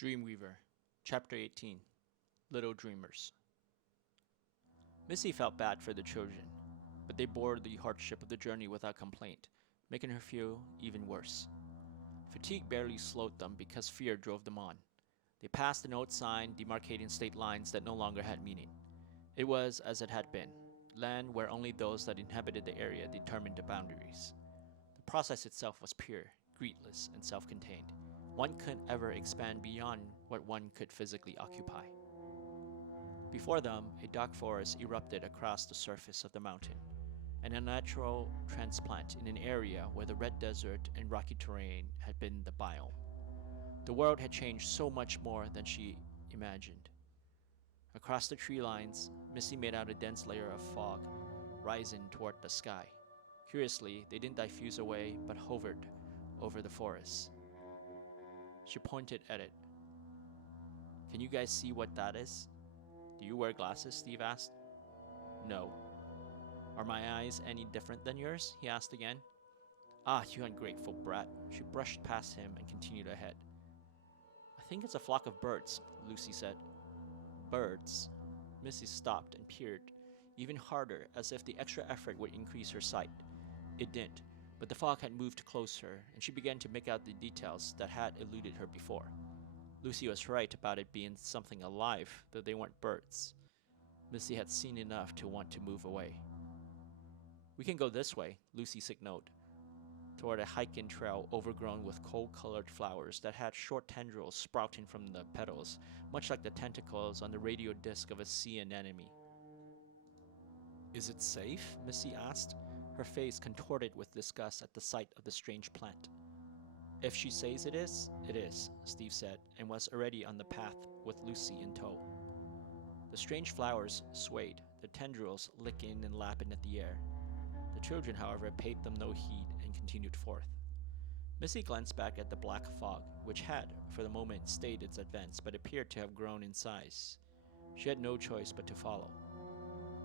Dreamweaver, Chapter 18, Little Dreamers. Missy felt bad for the children, but they bore the hardship of the journey without complaint, making her feel even worse. Fatigue barely slowed them because fear drove them on. They passed an old sign demarcating state lines that no longer had meaning. It was as it had been, land where only those that inhabited the area determined the boundaries. The process itself was pure, greedless, and self-contained. One couldn't ever expand beyond what one could physically occupy. Before them, a dark forest erupted across the surface of the mountain, an unnatural transplant in an area where the red desert and rocky terrain had been the biome. The world had changed so much more than she imagined. Across the tree lines, Missy made out a dense layer of fog rising toward the sky. Curiously, they didn't diffuse away but hovered over the forest. She pointed at it. "Can you guys see what that is?" "Do you wear glasses?" Steve asked. "No." "Are my eyes any different than yours?" he asked again. "Ah, you ungrateful brat." She brushed past him and continued ahead. "I think it's a flock of birds," Lucy said. "Birds?" Missy stopped and peered even harder, as if the extra effort would increase her sight. It didn't, but the fog had moved closer, and she began to make out the details that had eluded her before. Lucy was right about it being something alive, though they weren't birds. Missy had seen enough to want to move away. "We can go this way," Lucy signaled, toward a hiking trail overgrown with coal-colored flowers that had short tendrils sprouting from the petals, much like the tentacles on the radio disc of a sea anemone. "Is it safe?" Missy asked, her face contorted with disgust at the sight of the strange plant. "If she says it is, Steve said, and was already on the path with Lucy in tow. The strange flowers swayed, their tendrils licking and lapping at the air. The children, however, paid them no heed and continued forth. Missy glanced back at the black fog, which had, for the moment, stayed its advance but appeared to have grown in size. She had no choice but to follow.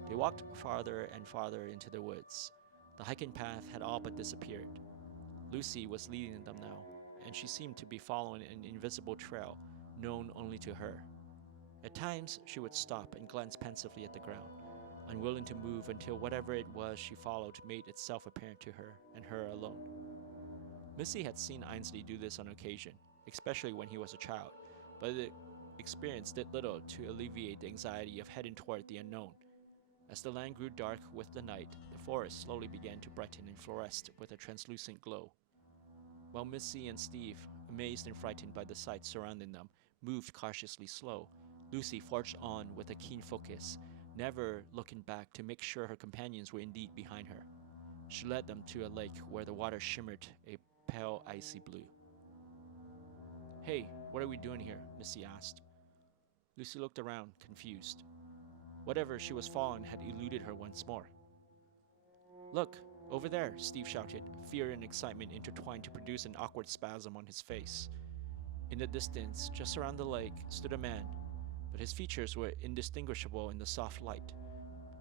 They walked farther and farther into the woods. The hiking path had all but disappeared. Lucy was leading them now, and she seemed to be following an invisible trail known only to her. At times, she would stop and glance pensively at the ground, unwilling to move until whatever it was she followed made itself apparent to her, and her alone. Missy had seen Ainsley do this on occasion, especially when he was a child, but the experience did little to alleviate the anxiety of heading toward the unknown. As the land grew dark with the night, the forest slowly began to brighten and fluoresce with a translucent glow. While Missy and Steve, amazed and frightened by the sights surrounding them, moved cautiously slow, Lucy forged on with a keen focus, never looking back to make sure her companions were indeed behind her. She led them to a lake where the water shimmered a pale icy blue. "Hey, what are we doing here?" Missy asked. Lucy looked around, confused. Whatever she was following had eluded her once more. "Look, over there," Steve shouted, fear and excitement intertwined to produce an awkward spasm on his face. In the distance, just around the lake, stood a man, but his features were indistinguishable in the soft light.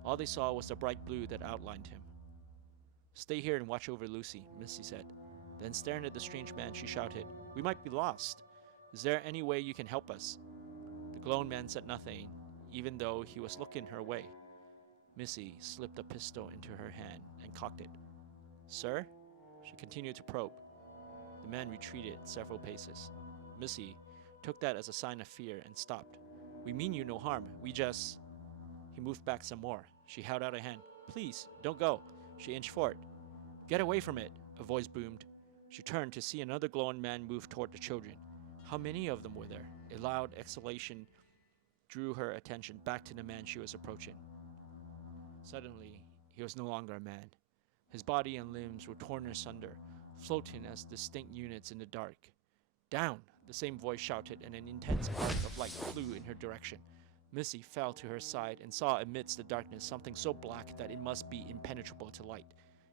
All they saw was the bright blue that outlined him. "Stay here and watch over Lucy," Missy said. Then, staring at the strange man, she shouted, "We might be lost. Is there any way you can help us?" The glowing man said nothing, even though he was looking her way. Missy slipped a pistol into her hand and cocked it. "Sir?" She continued to probe. The man retreated several paces. Missy took that as a sign of fear and stopped. "We mean you no harm. We just..." He moved back some more. She held out a hand. "Please, don't go." She inched forward. "Get away from it," a voice boomed. She turned to see another glowing man move toward the children. How many of them were there? A loud exhalation drew her attention back to the man she was approaching. Suddenly, he was no longer a man. His body and limbs were torn asunder, floating as distinct units in the dark. "Down!" the same voice shouted, and an intense arc of light flew in her direction. Missy fell to her side and saw amidst the darkness something so black that it must be impenetrable to light.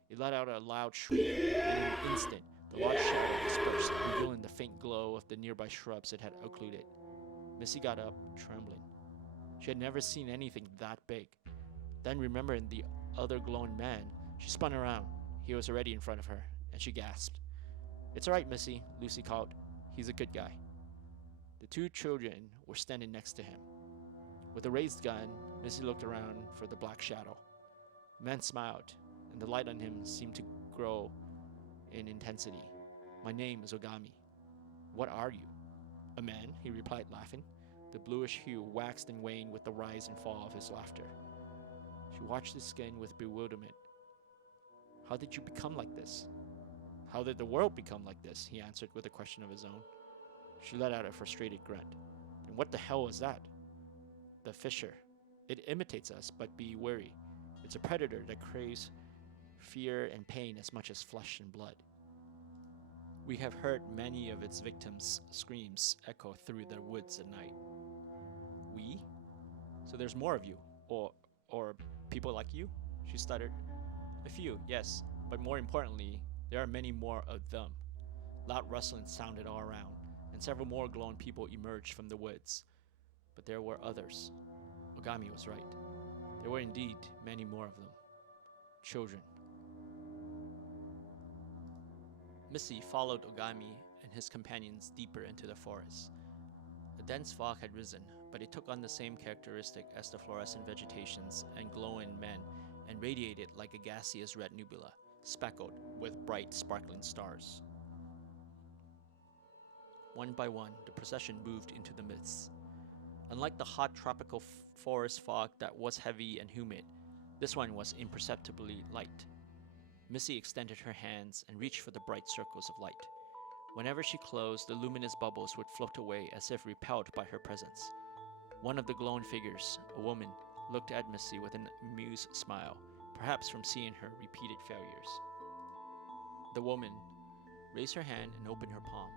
It let out a loud shriek, and in an instant, the large shadow dispersed, revealing the faint glow of the nearby shrubs it had occluded. Missy got up, trembling. She had never seen anything that big. Then, remembering the other glowing man, she spun around. He was already in front of her, and she gasped. "It's all right, Missy," Lucy called. "He's a good guy." The two children were standing next to him. With a raised gun, Missy looked around for the black shadow. The man smiled, and the light on him seemed to grow in intensity. My name is Ogami. What are you? A man, he replied, laughing. The bluish hue waxed and waned with the rise and fall of his laughter. She watched his skin with bewilderment. How did you become like this? How did the world become like this? He answered with a question of his own. She let out a frustrated grunt. And what the hell was that? The fissure. It imitates us, but be wary. It's a predator that craves fear and pain as much as flesh and blood. We have heard many of its victims' screams echo through the woods at night. We? So there's more of you? Or people like you? She stuttered. A few, yes, but more importantly, there are many more of them. Loud rustling sounded all around, and several more glowing people emerged from the woods. But there were others. Ogami was right. There were indeed many more of them. Children. Missy followed Ogami and his companions deeper into the forest. A dense fog had risen, but it took on the same characteristic as the fluorescent vegetations and glowing men, and radiated like a gaseous red nebula, speckled with bright, sparkling stars. One by one, the procession moved into the midst. Unlike the hot tropical forest fog that was heavy and humid, this one was imperceptibly light. Missy extended her hands and reached for the bright circles of light. Whenever she closed, the luminous bubbles would float away as if repelled by her presence. One of the glowing figures, a woman, looked at Missy with an amused smile, perhaps from seeing her repeated failures. The woman raised her hand and opened her palm.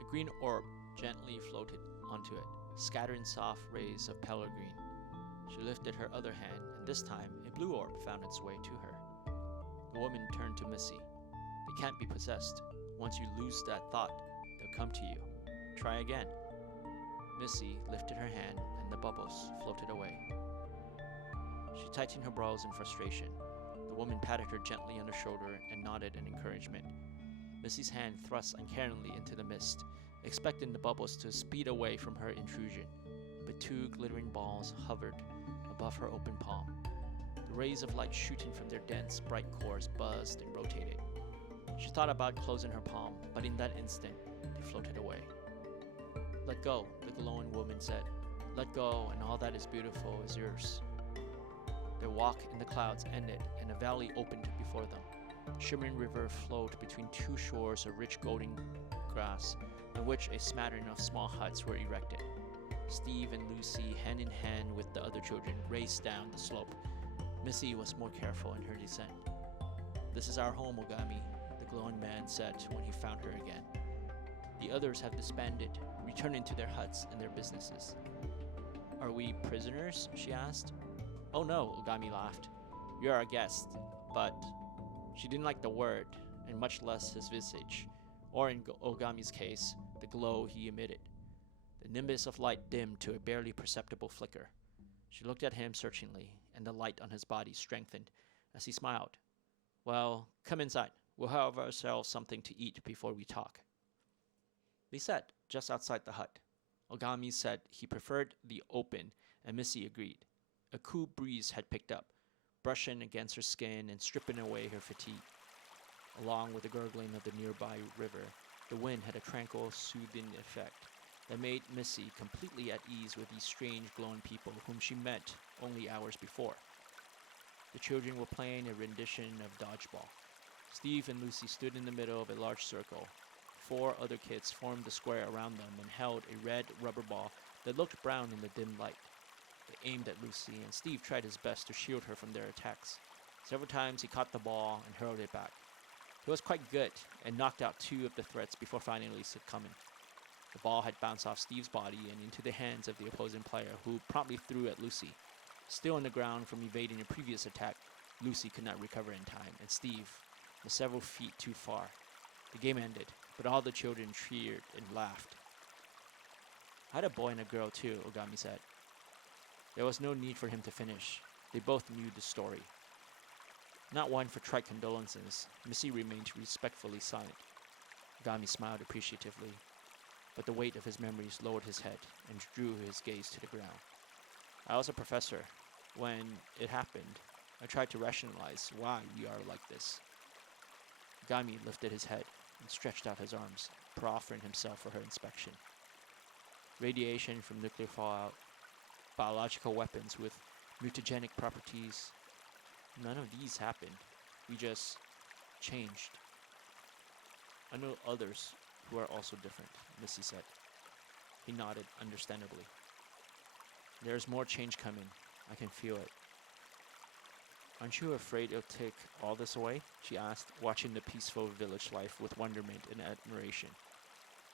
A green orb gently floated onto it, scattering soft rays of paler green. She lifted her other hand, and this time a blue orb found its way to her. The woman turned to Missy. They can't be possessed. Once you lose that thought, they'll come to you. Try again. Missy lifted her hand, and the bubbles floated away. She tightened her brows in frustration. The woman patted her gently on the shoulder and nodded in encouragement. Missy's hand thrust uncaringly into the mist, expecting the bubbles to speed away from her intrusion, but two glittering balls hovered above her open palm. The rays of light shooting from their dense, bright cores buzzed and rotated. She thought about closing her palm, but in that instant, they floated away. Let go, the glowing woman said. Let go, and all that is beautiful is yours. Their walk in the clouds ended, and a valley opened before them. A shimmering river flowed between two shores of rich golden grass, in which a smattering of small huts were erected. Steve and Lucy, hand in hand with the other children, raced down the slope. Missy was more careful in her descent. This is our home, Ogami, the glowing man said when he found her again. The others have disbanded, returning to their huts and their businesses. Are we prisoners? She asked. Oh no, Ogami laughed. You are our guest, but... She didn't like the word, and much less his visage, or in Ogami's case, the glow he emitted. The nimbus of light dimmed to a barely perceptible flicker. She looked at him searchingly, and the light on his body strengthened as he smiled. Well, come inside. We'll have ourselves something to eat before we talk. They sat just outside the hut. Ogami said he preferred the open, and Missy agreed. A cool breeze had picked up, brushing against her skin and stripping away her fatigue. Along with the gurgling of the nearby river, the wind had a tranquil, soothing effect that made Missy completely at ease with these strange glowing people whom she met only hours before. The children were playing a rendition of dodgeball. Steve and Lucy stood in the middle of a large circle. 4 other kids formed a square around them and held a red rubber ball that looked brown in the dim light. They aimed at Lucy, and Steve tried his best to shield her from their attacks. Several times he caught the ball and hurled it back. He was quite good and knocked out 2 of the threats before finally succumbing. The ball had bounced off Steve's body and into the hands of the opposing player, who promptly threw at Lucy. Still on the ground from evading a previous attack, Lucy could not recover in time, and Steve was several feet too far. The game ended, but all the children cheered and laughed. I had a boy and a girl too, Ogami said. There was no need for him to finish. They both knew the story. Not one for trite condolences, Missy remained respectfully silent. Ogami smiled appreciatively. but the weight of his memories lowered his head and drew his gaze to the ground. I was a professor. When it happened, I tried to rationalize why we are like this. Ogami lifted his head and stretched out his arms, proffering himself for her inspection. Radiation from nuclear fallout, biological weapons with mutagenic properties. None of these happened. We just changed. I know others who are also different, Missy said. He nodded understandably. There's more change coming. I can feel it. Aren't you afraid it'll take all this away? She asked, watching the peaceful village life with wonderment and admiration.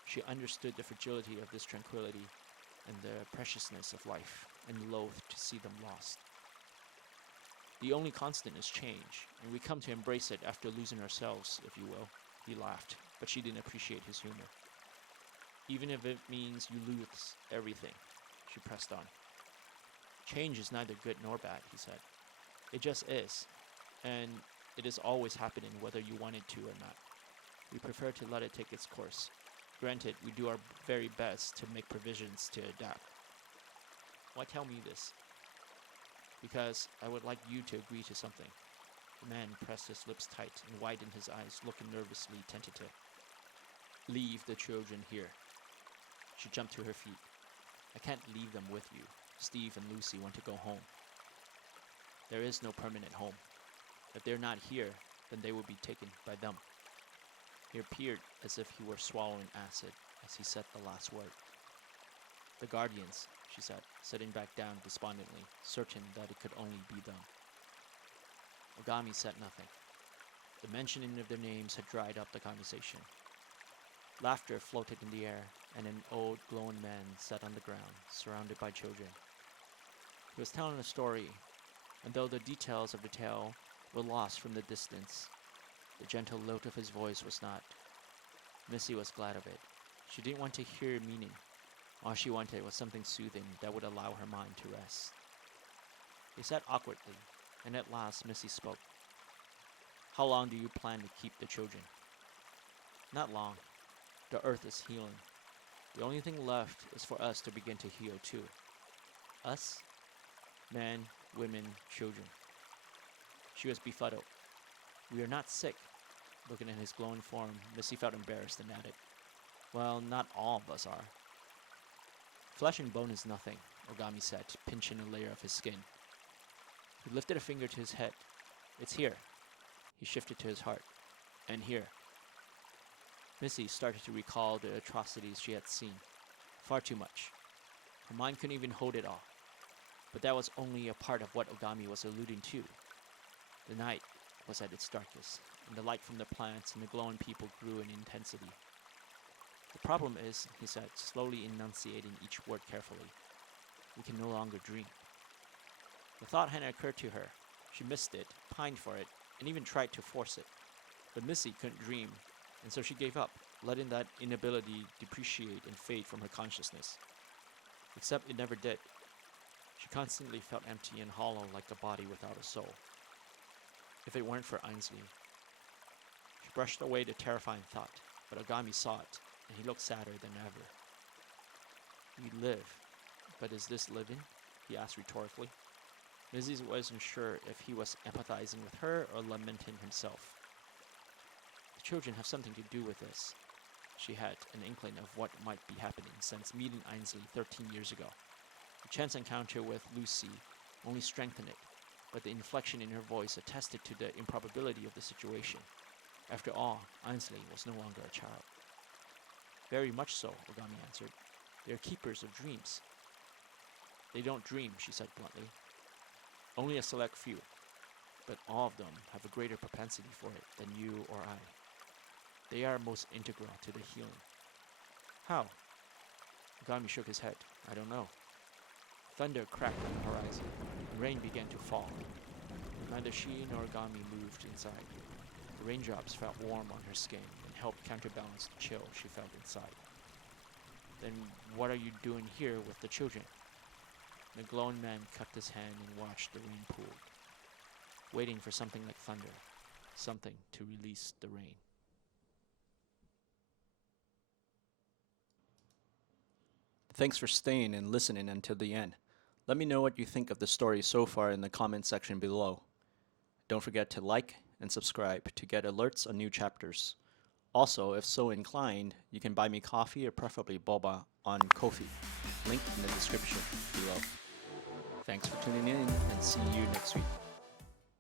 She understood the fragility of this tranquility and the preciousness of life, and loathed to see them lost. The only constant is change, and we come to embrace it after losing ourselves, if you will. He laughed, but she didn't appreciate his humor. Even if it means you lose everything, she pressed on. Change is neither good nor bad, he said. It just is, and it is always happening whether you want it to or not. We prefer to let it take its course. Granted, we do our very best to make provisions to adapt. Why tell me this? Because I would like you to agree to something. The man pressed his lips tight and widened his eyes, looking nervously tentative. Leave the children here. She jumped to her feet. I can't leave them with you. Steve and Lucy want to go home. There is no permanent home. If they're not here, then they will be taken by them. He appeared as if he were swallowing acid as he said the last word. The guardians, she said, sitting back down despondently, certain that it could only be them. Ogami said nothing. The mentioning of their names had dried up the conversation. Laughter floated in the air, and an old, glowing man sat on the ground, surrounded by children. He was telling a story, and though the details of the tale were lost from the distance, the gentle note of his voice was not. Missy was glad of it. She didn't want to hear meaning. All she wanted was something soothing that would allow her mind to rest. They sat awkwardly, and at last Missy spoke. How long do you plan to keep the children? Not long. The earth is healing. The only thing left is for us to begin to heal too. Us? Men, women, children. She was befuddled. We are not sick. Looking at his glowing form, Missy felt embarrassed and added, well, not all of us are. Flesh and bone is nothing, Ogami said, pinching a layer of his skin. He lifted a finger to his head. It's here. He shifted to his heart. And here. Missy started to recall the atrocities she had seen. Far too much. Her mind couldn't even hold it all. But that was only a part of what Ogami was alluding to. The night was at its darkest, and the light from the plants and the glowing people grew in intensity. The problem is, he said, slowly enunciating each word carefully, we can no longer dream. The thought hadn't occurred to her. She missed it, pined for it, and even tried to force it. But Missy couldn't dream, and so she gave up, letting that inability depreciate and fade from her consciousness. Except it never did. She constantly felt empty and hollow like a body without a soul. If it weren't for Ainsley. She brushed away the terrifying thought, but Ogami saw it, and he looked sadder than ever. We live, but is this living? He asked rhetorically. Missy wasn't sure if he was empathizing with her or lamenting himself. The children have something to do with this. She had an inkling of what might be happening since meeting Ainsley 13 years ago. The chance encounter with Lucy only strengthened it, but the inflection in her voice attested to the improbability of the situation. After all, Ainsley was no longer a child. Very much so, Ogami answered. They are keepers of dreams. They don't dream, she said bluntly. Only a select few, but all of them have a greater propensity for it than you or I. They are most integral to the healing. How? Ogami shook his head. I don't know. Thunder cracked on the horizon, and rain began to fall. Neither she nor Ogami moved inside. The raindrops felt warm on her skin and helped counterbalance the chill she felt inside. Then what are you doing here with the children? The glowing man cupped his hand and watched the rain pool, waiting for something like thunder, something to release the rain. Thanks for staying and listening until the end. Let me know what you think of the story so far in the comment section below. Don't forget to like and subscribe to get alerts on new chapters. Also, if so inclined, you can buy me coffee or preferably boba on Ko-fi, link in the description below. Thanks for tuning in and see you next week.